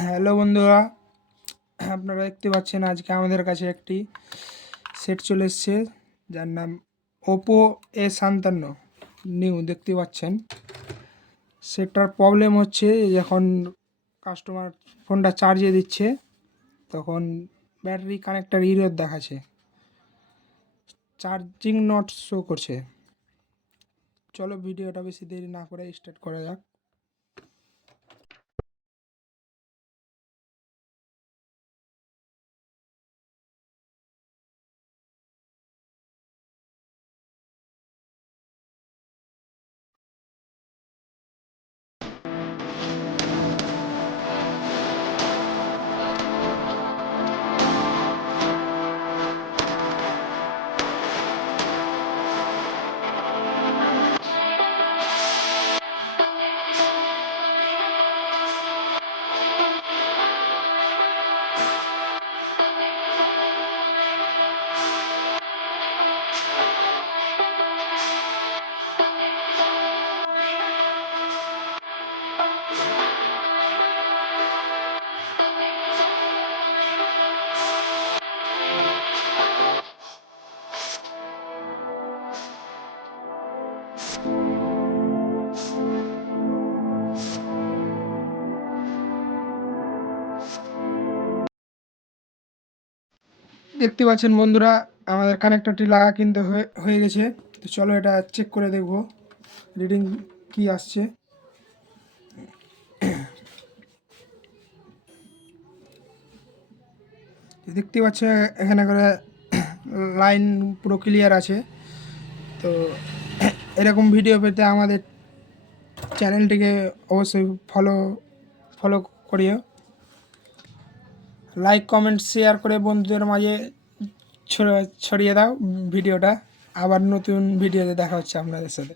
Hello বন্ধুরা, আপনারা দেখতে পাচ্ছেন আজকে আমাদের কাছে একটি সেট চলে এসছে যার নাম ওপো A57 নিউ। দেখতে পাচ্ছেন সেটটার প্রবলেম হচ্ছে যখন কাস্টমার ফোনটা চার্জে দিচ্ছে তখন ব্যাটারি কানেক্টার ইরর দেখাচ্ছে, চার্জিং নট শো করছে। চলো ভিডিওটা বেশি দেরি না করে স্টার্ট করা যাক। দেখতে পাচ্ছেন বন্ধুরা, আমাদের কানেক্টরটি লাগা কিন্তু হয়ে গেছে। তো চলো এটা চেক করে দেখব রিডিং কি আসছে। দেখতে পাচ্ছেন এখানে করে লাইন পুরো ক্লিয়ার আছে। তো এরকম ভিডিও পেতে আমাদের চ্যানেলটিকে অবশ্যই ফলো করিও, লাইক কমেন্ট শেয়ার করে বন্ধুদের মাঝে ছড়িয়ে দাও ভিডিওটা। আবার নতুন ভিডিওতে দেখা হচ্ছে আপনাদের সাথে।